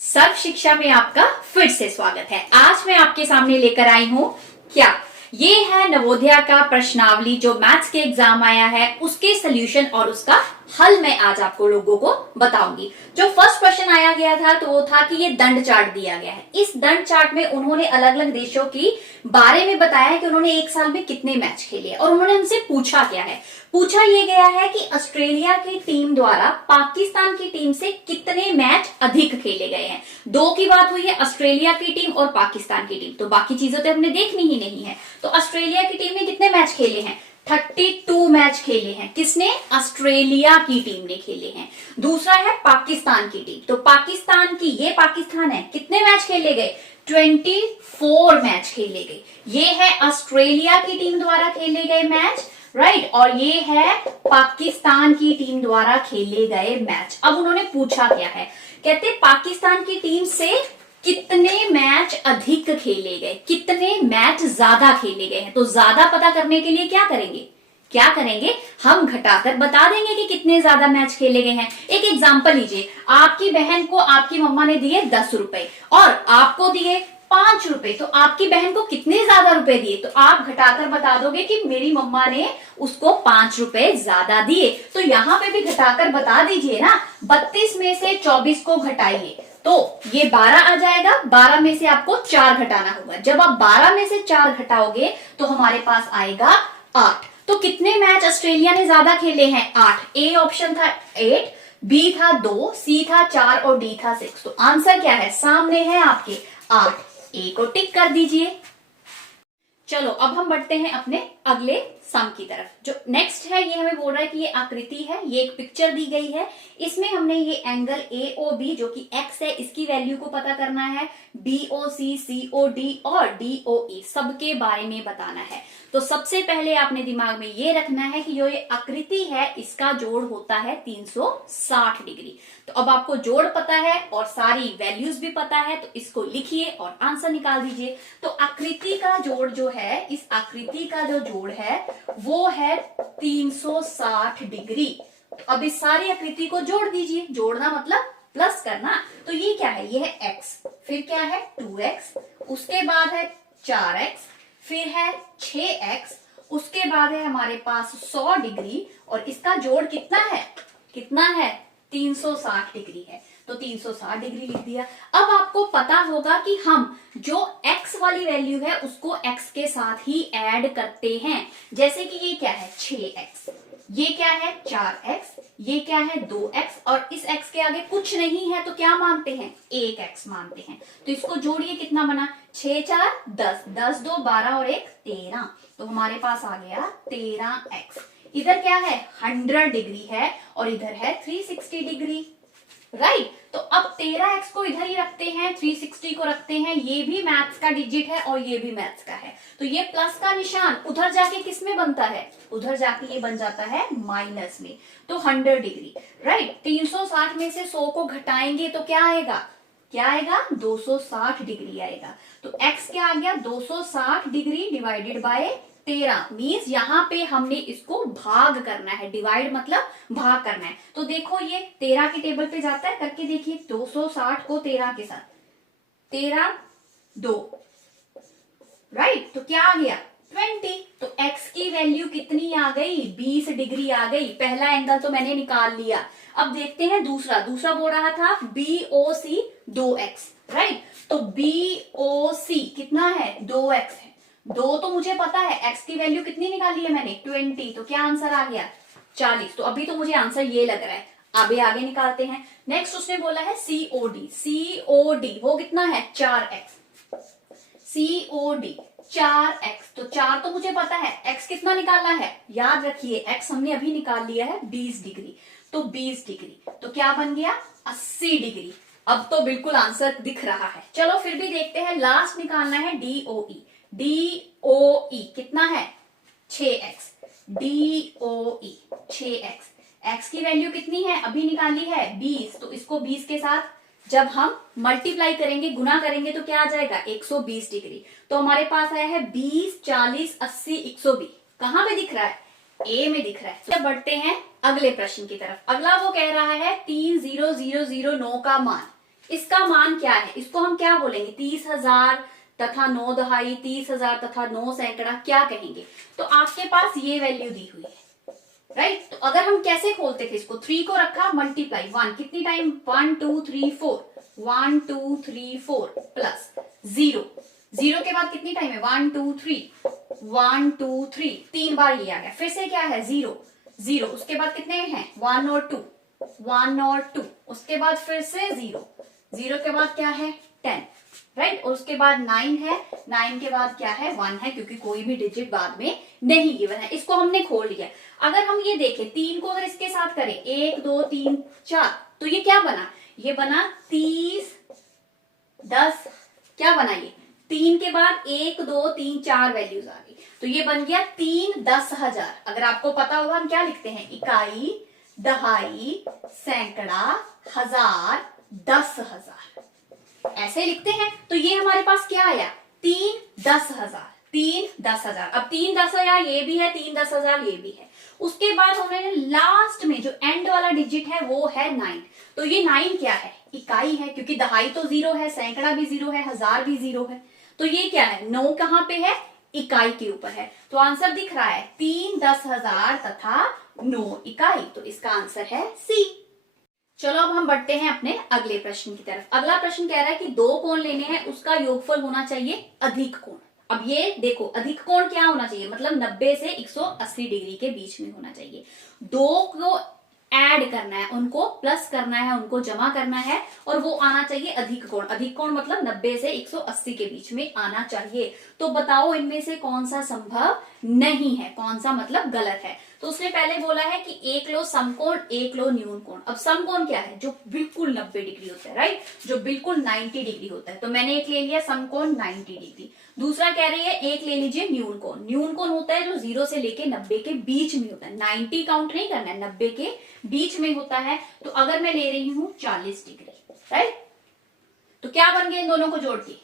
सर्व शिक्षा में आपका फिर से स्वागत है। आज मैं आपके सामने लेकर आई हूं क्या ये है नवोदया का प्रश्नावली जो मैथ्स के एग्जाम आया है, उसके सोल्यूशन और उसका हल मैं आज आपको लोगों को बताऊंगी। जो फर्स्ट क्वेश्चन आया गया था तो वो था कि ये दंड चार्ट दिया गया है। इस दंड चार्ट में उन्होंने अलग अलग देशों की बारे में बताया है कि उन्होंने एक साल में कितने मैच खेले और उन्होंने हमसे पूछा क्या है। पूछा ये गया है कि ऑस्ट्रेलिया की टीम द्वारा पाकिस्तान की टीम से कितने मैच अधिक खेले गए हैं। दो की बात हुई है, ऑस्ट्रेलिया की टीम और पाकिस्तान की टीम, तो बाकी चीजें तो हमने देखनी ही नहीं है। तो ऑस्ट्रेलिया की टीम ने कितने मैच खेले हैं? 32 मैच खेले हैं। किसने? ऑस्ट्रेलिया की टीम ने खेले हैं। दूसरा है पाकिस्तान की टीम, तो पाकिस्तान की, ये पाकिस्तान है, कितने मैच खेले गए? 24 मैच खेले गए। ये है ऑस्ट्रेलिया की टीम द्वारा खेले गए मैच, राइट, और ये है पाकिस्तान की टीम द्वारा खेले गए मैच। अब उन्होंने पूछा क्या है, कहते पाकिस्तान की टीम से कितने मैच अधिक खेले गए, कितने मैच ज्यादा खेले गए हैं। तो ज्यादा पता करने के लिए क्या करेंगे, हम घटाकर बता देंगे कि कितने ज्यादा मैच खेले गए हैं। एक एग्जांपल लीजिए, आपकी बहन को आपकी मम्मा ने दिए 10 रुपए और आपको दिए 5 रुपए, तो आपकी बहन को कितने ज्यादा रुपए दिए? तो आप घटाकर बता दोगे कि मेरी मम्मा ने उसको 5 रुपए ज्यादा दिए। तो यहाँ पे भी घटाकर बता दीजिए ना, 32 में से 24 को घटाइए तो ये 12 आ जाएगा। 12 में से आपको 4 घटाना होगा। जब आप 12 में से 4 घटाओगे तो हमारे पास आएगा 8। तो कितने मैच ऑस्ट्रेलिया ने ज्यादा खेले हैं? 8। ए ऑप्शन था 8, बी था 2, सी था 4 और डी था 6। तो आंसर क्या है? सामने है आपके 8। ए को टिक कर दीजिए। चलो अब हम बढ़ते हैं अपने अगले सम की तरफ। जो नेक्स्ट है ये हमें बोल रहा है कि ये आकृति है, ये एक पिक्चर दी गई है, इसमें हमने ये एंगल AOB जो कि x है इसकी वैल्यू को पता करना है, BOC, COD और DOE सबके बारे में बताना है। तो सबसे पहले आपने दिमाग में ये रखना है कि जो ये आकृति है इसका जोड़ होता है 360 डिग्री। तो अब आपको जोड़ पता है और सारी वैल्यूज भी पता है, तो इसको लिखिए और आंसर निकाल दीजिए। तो आकृति का जोड़ जो है, इस आकृति का जो जोड़ है वो है 360 डिग्री। तो अब इस सारी आकृति को जोड़ दीजिए। जोड़ना मतलब प्लस करना। तो ये क्या है? ये है x, फिर क्या है 2x, उसके बाद है 4x, फिर है 6x, उसके बाद है हमारे पास 100 डिग्री और इसका जोड़ कितना है 360 डिग्री है। तो 360 डिग्री लिख दिया। अब आपको पता होगा कि हम जो x वाली वैल्यू है उसको x के साथ ही ऐड करते हैं। जैसे कि ये क्या है 6x, ये क्या है 4x, ये क्या है 2x और इस x के आगे कुछ नहीं है तो क्या मानते हैं? 1x मानते हैं। तो इसको जोड़िए, कितना बना? 6 4 10, 10 2 12 और 1 13। तो हमारे पास आ गया 13x। इधर क्या है 100 डिग्री है और इधर है 360 डिग्री, राइट। तो अब 13x को इधर ही रखते हैं, 360 को रखते हैं, ये भी मैथ्स का डिजिट है और ये भी मैथ्स का है। तो ये प्लस का निशान उधर जाके किस में बनता है? उधर जाके ये बन जाता है माइनस में। तो 100 डिग्री, राइट। 360 में से 100 को घटाएंगे तो क्या आएगा? 260 डिग्री आएगा। तो x क्या आ गया? 260 डिग्री डिवाइडेड बाय 13 मीन्स यहाँ पे हमने इसको भाग करना है। डिवाइड मतलब भाग करना है। तो देखो ये 13 की टेबल पे जाता है, करके देखिए 260 को 13 के साथ, 13 2, राइट। तो क्या आ गया 20। तो x की वैल्यू कितनी आ गई? 20 डिग्री आ गई। पहला एंगल तो मैंने निकाल लिया। अब देखते हैं दूसरा बोल रहा था BOC 2x, राइट। तो BOC कितना है? 2x है। 2 तो मुझे पता है, x की वैल्यू कितनी निकाली है मैंने? 20। तो क्या आंसर आ गया? 40। तो अभी तो मुझे आंसर ये लग रहा है। अभी आगे निकालते हैं। नेक्स्ट उसने बोला है COD वो कितना है? 4x। COD 4x, तो 4 तो मुझे पता है, x कितना निकालना है? याद रखिए x हमने अभी निकाल लिया है 20 डिग्री। तो 20 डिग्री तो क्या बन गया? 80 डिग्री। अब तो बिल्कुल आंसर दिख रहा है। चलो फिर भी देखते हैं। लास्ट निकालना है DOE कितना है? 6x। DOE 6x, x की वैल्यू कितनी है? अभी निकाली है 20। तो इसको 20 के साथ जब हम मल्टीप्लाई करेंगे, गुना करेंगे तो क्या आ जाएगा? 120 डिग्री। तो हमारे पास आया है 20 40 80 120। कहां पे दिख रहा है? ए में दिख रहा है। तो बढ़ते हैं अगले प्रश्न की तरफ। अगला वो कह रहा है 30009 का मान इसका मान क्या है, इसको हम क्या बोलेंगे, 30,000 तथा 9 दहाई, 30,000 तथा 9 सैकड़ा, क्या कहेंगे। तो आपके पास ये वैल्यू दी हुई है, राइट। तो अगर हम कैसे खोलते थे इसको, 3 को रखा मल्टीप्लाई 1, कितनी टाइम, 1 2 3 4, 1 2 3 4 प्लस 0, 0 के बाद कितनी टाइम है, 1 2 3, 1 2 3, 3 बार ये आ गया, फिर से क्या है 0 0, उसके बाद कितने हैं 1 और 2, 1 और 2, उसके बाद फिर से 0 0 के बाद क्या है 10, राइट। और उसके बाद 9 है, 9 के बाद क्या है 1 है, क्योंकि कोई भी डिजिट बाद में नहीं गिवन है। इसको हमने खोल लिया। अगर हम ये देखें 3 को अगर इसके साथ करें 1 2 3 4, तो ये क्या बना, ये बना 30 10, क्या बना ये 3 के बाद 1 2 3 4 वैल्यूज आ गई, तो ये बन गया 3 10,000। अगर आपको पता होगा हम क्या लिखते हैं, इकाई, दहाई, सैकड़ा, हजार, 10,000, ऐसे लिखते हैं। तो ये हमारे पास क्या आया, 3 10,000, 3 10,000। अब 3 10,000 ये भी है, 3 10,000 ये भी है। उसके बाद हमने लास्ट में जो एंड वाला डिजिट है वो है 9। तो ये 9 क्या है, इकाई है, क्योंकि दहाई तो 0 है, सैकड़ा भी 0 है, हजार भी 0 है। तो ये क्या है, 9 कहां पे है, इकाई के ऊपर है। तो आंसर दिख रहा है 3 10,000 तथा 9 इकाई। तो इसका आंसर है सी। चलो अब हम बढ़ते हैं अपने अगले प्रश्न की तरफ। अगला प्रश्न कह रहा है कि 2 कोण लेने हैं, उसका योगफल होना चाहिए अधिक कोण। अब ये देखो अधिक कोण क्या होना चाहिए, मतलब 90 से 180 डिग्री के बीच में होना चाहिए। 2 को ऐड करना है, उनको प्लस करना है, उनको जमा करना है, और वो आना चाहिए अधिक कोण। अधिक कोण मतलब 90 से 180 के बीच में आना चाहिए। तो बताओ इनमें से कौन सा संभव नहीं है, कौन सा मतलब गलत है। तो उसने पहले बोला है कि एक लो समकोण, एक लो न्यून कोण। अब समकोण क्या है, जो बिल्कुल 90 डिग्री होता है, राइट, जो बिल्कुल 90 डिग्री होता है। तो मैंने एक ले लिया समकोण 90 डिग्री। दूसरा कह रही है एक ले लीजिए न्यून कोण। न्यून कोण होता है जो 0 से लेके 90 के बीच में होता है, 90 काउंट नहीं करना है, 90 के बीच में होता है। तो अगर मैं ले रही हूं 40 डिग्री, राइट, तो क्या बन गया इन दोनों को जोड़ के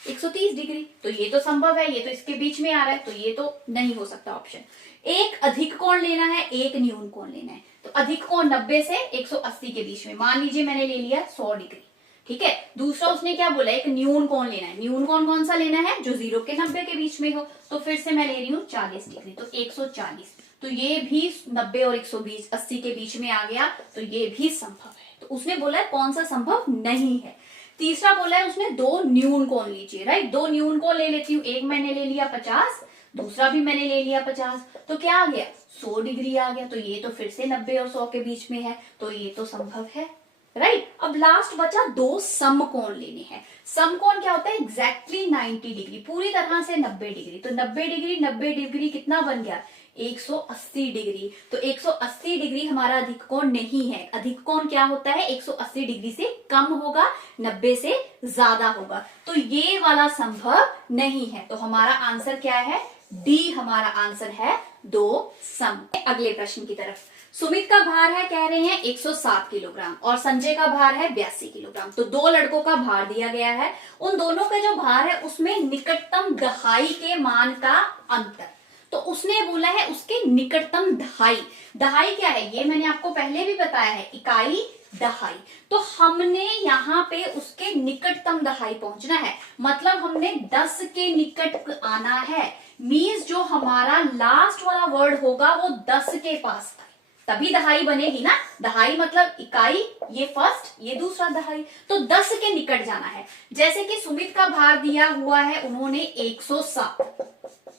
130 डिग्री। तो ये तो संभव है, ये तो इसके बीच में आ रहा है, तो ये तो नहीं हो सकता ऑप्शन। एक अधिक कोण लेना है, एक न्यून कोण लेना है। तो अधिक कोण 90 से 180 के बीच में, मान लीजिए मैंने ले लिया 100 डिग्री, ठीक है। दूसरा उसने क्या बोला, एक न्यून कोण लेना है। न्यून कोण कौन सा लेना है, जो 0 के 90 के बीच में हो। तो फिर से मैं ले रही हूँ 40 डिग्री, तो 140। तो ये भी 90 और 120 80 के बीच में आ गया, तो ये भी संभव है। तो उसने बोला है कौन सा संभव नहीं है। तीसरा बोला है उसने 2 न्यून कोण लीजिए, राइट। 2 न्यून कोण ले लेती हूँ, एक मैंने ले लिया 50, दूसरा भी मैंने ले लिया 50, तो क्या आ गया 100 डिग्री आ गया। तो ये तो फिर से 90 और 100 के बीच में है, तो ये तो संभव है, राइट। अब लास्ट बचा 2 समकोण लेने हैं। समकोण क्या होता है, एग्जैक्टली 90 डिग्री, पूरी तरह से 90 डिग्री। तो 90 डिग्री कितना बन गया 180 डिग्री। तो 180 डिग्री हमारा अधिक कोण नहीं है। अधिक कोण क्या होता है, 180 डिग्री से कम होगा, 90 से ज्यादा होगा। तो ये वाला संभव नहीं है। तो हमारा आंसर क्या है, डी हमारा आंसर है 2 सम। अगले प्रश्न की तरफ। सुमित का भार है, कह रहे हैं 107 किलोग्राम, और संजय का भार है 82 किलोग्राम। तो 2 लड़कों का भार दिया गया है, उन दोनों का जो भार है उसमें निकटतम दहाई के मान का अंतर। तो उसने बोला है उसके निकटतम दहाई। दहाई क्या है, ये मैंने आपको पहले भी बताया है, इकाई दहाई। तो हमने यहाँ पे उसके निकटतम दहाई पहुंचना है, मतलब हमने 10 के निकट आना है। मींस जो हमारा लास्ट वाला वर्ड होगा वो 10 के पास है, तभी दहाई बनेगी ना। दहाई मतलब इकाई, ये फर्स्ट, ये दूसरा दहाई। तो 10 के निकट जाना है। जैसे कि सुमित का भार दिया हुआ है उन्होंने 107,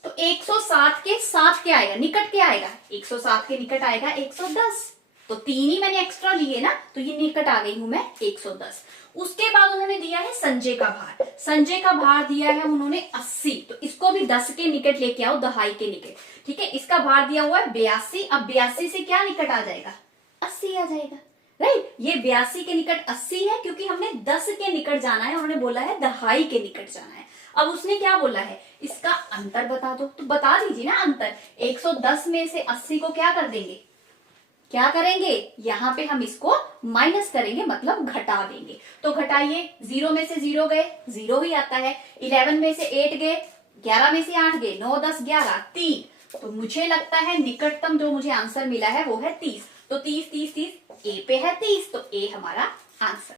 तो 107 के साथ क्या आएगा, निकट क्या आएगा, 107 के निकट आएगा 110। तो 3 ही मैंने एक्स्ट्रा लिए ना, तो ये निकट आ गई हूं मैं 110। उसके बाद उन्होंने दिया है संजय का भार। संजय का भार दिया है उन्होंने 80, तो इसको भी 10 के निकट लेके आओ, दहाई के निकट, ठीक है। इसका भार दिया हुआ है 82। अब 82 से क्या निकट आ जाएगा, 80 आ जाएगा, राइट। ये 82 के निकट 80 है, क्योंकि हमने 10 के निकट जाना है, उन्होंने बोला है दहाई के निकट जाना है। अब उसने क्या बोला है, इसका अंतर बता दो। तो बता दीजिए ना अंतर। 110 में से 80 को क्या कर देंगे, क्या करेंगे, यहां पे हम इसको माइनस करेंगे, मतलब घटा देंगे। तो घटाइए, 0 में से 0 गए, 0 ही आता है। 11 में से 8 गए, 11 में से 8 गए, 9 10 11 3। तो मुझे लगता है निकटतम जो मुझे आंसर मिला है वो है 30। तो 30 30 30 ए पे है 23, तो ए हमारा आंसर।